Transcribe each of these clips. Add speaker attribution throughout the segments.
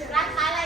Speaker 1: 来来来。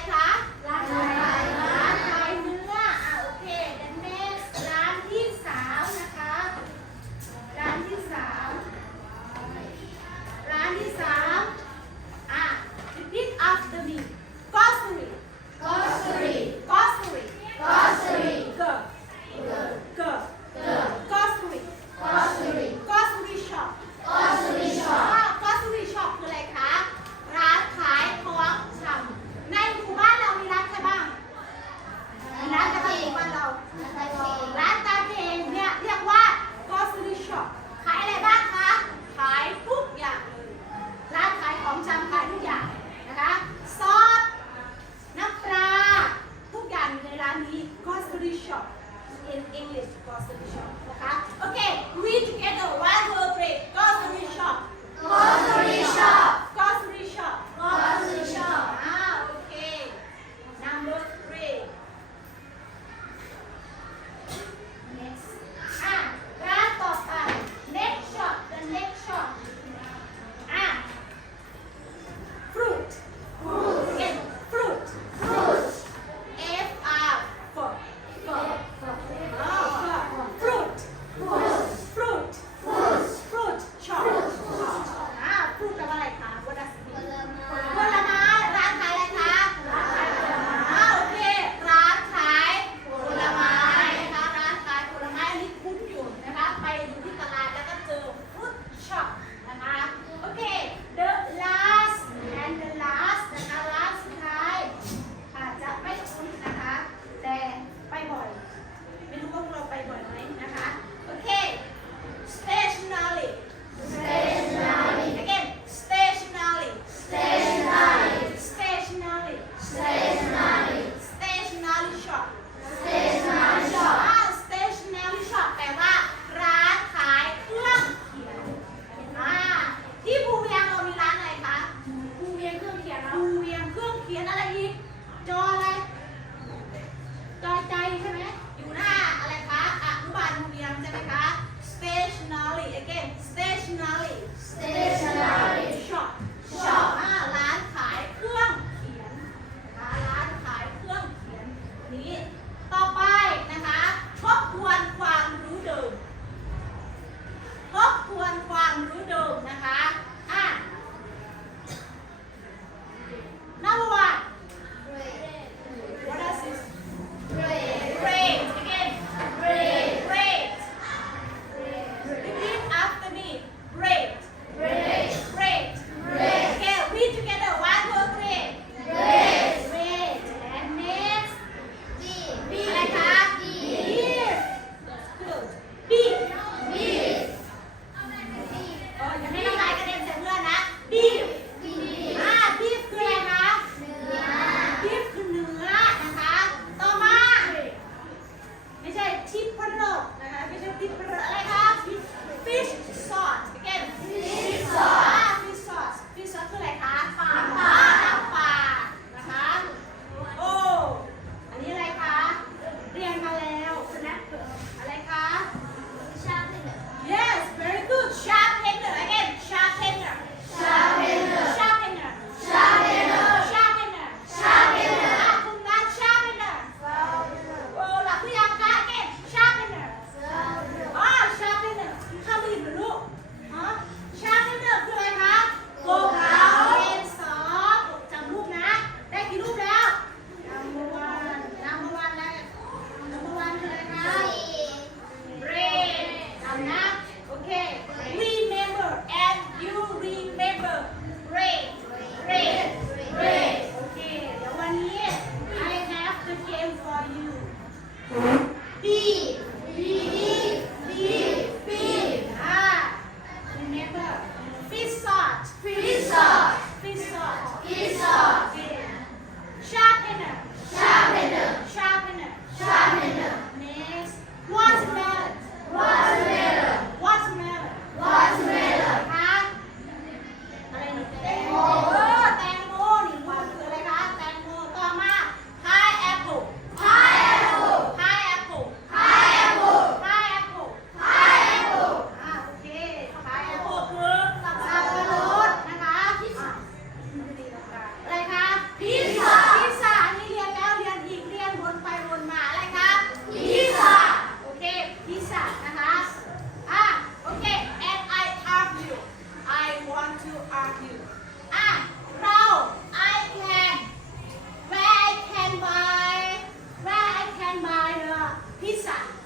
Speaker 1: pisar.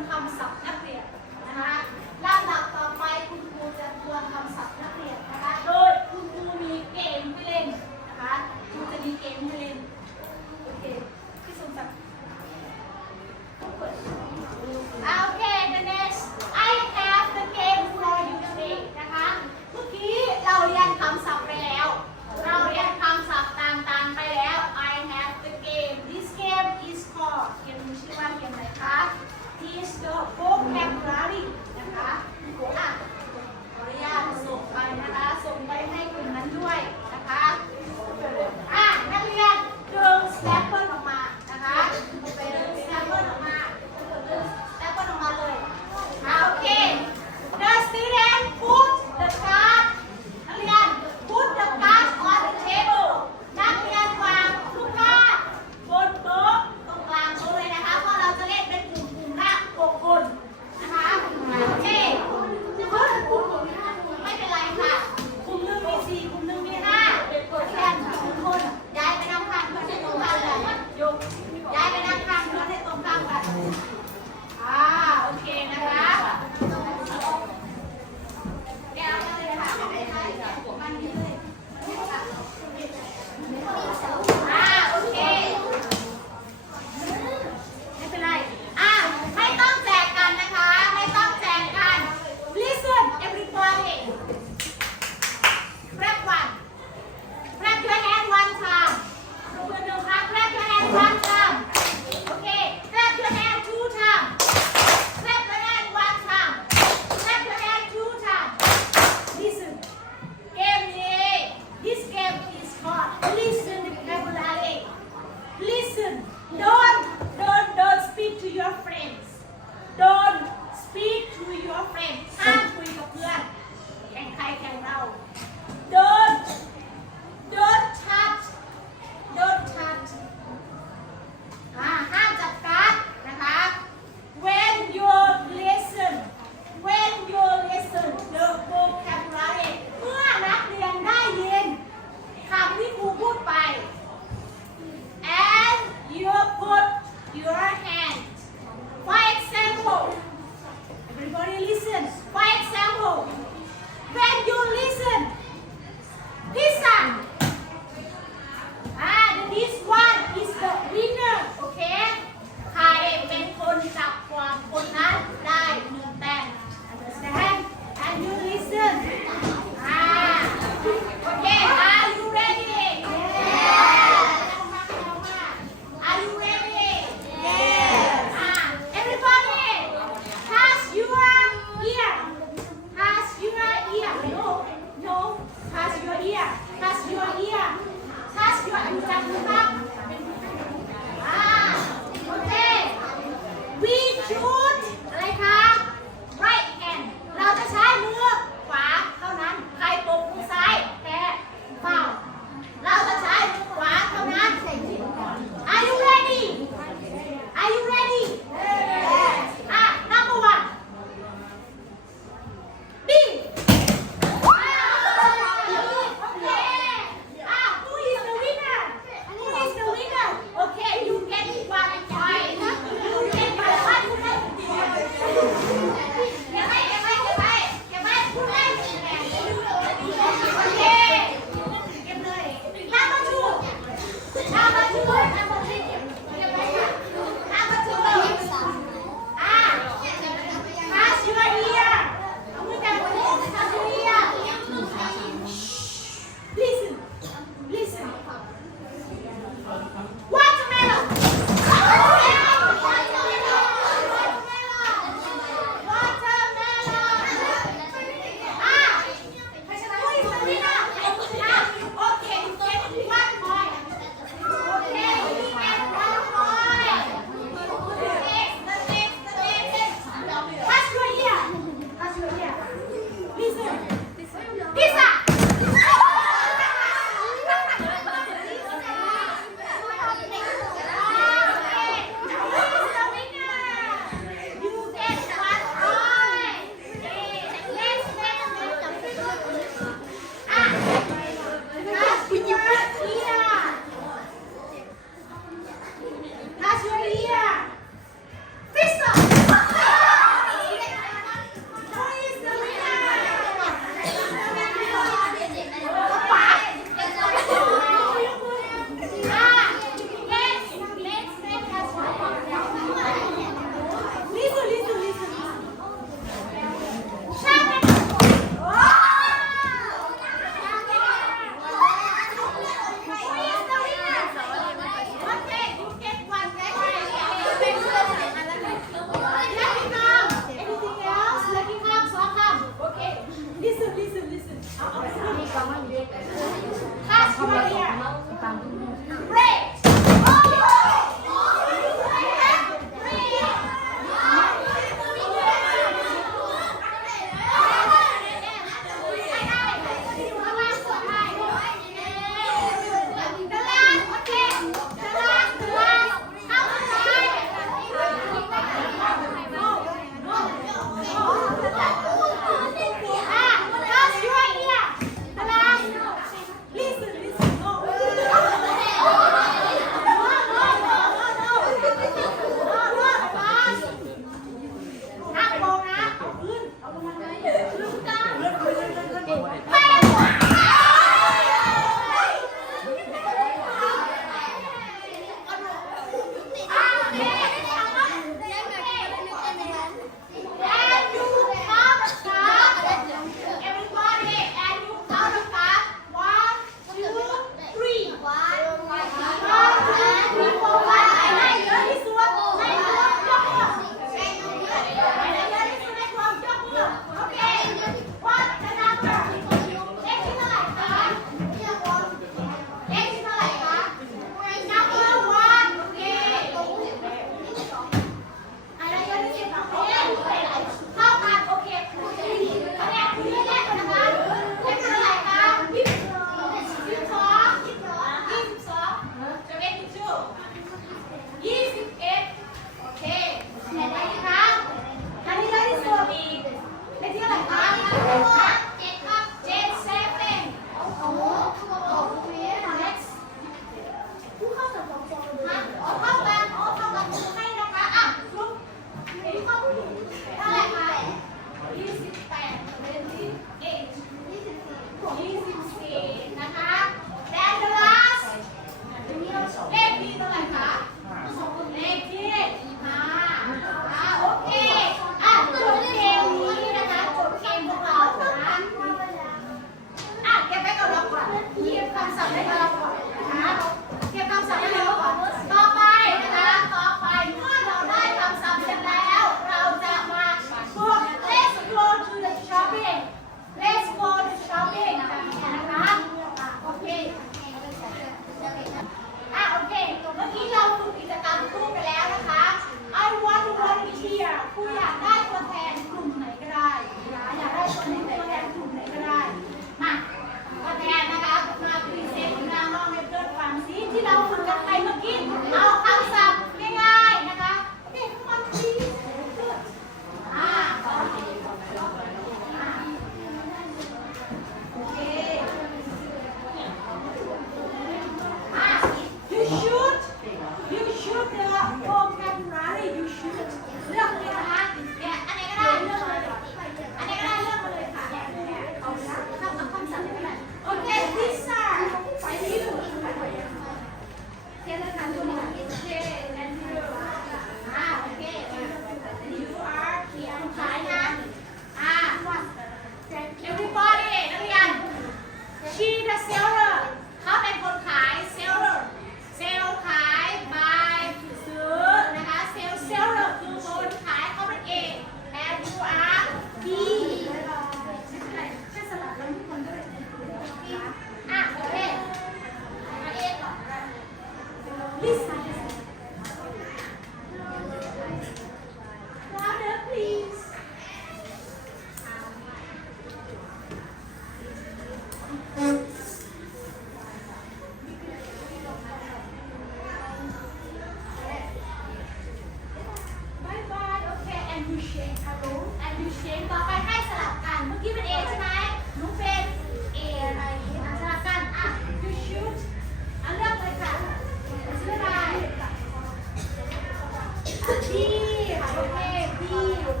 Speaker 1: Thank you.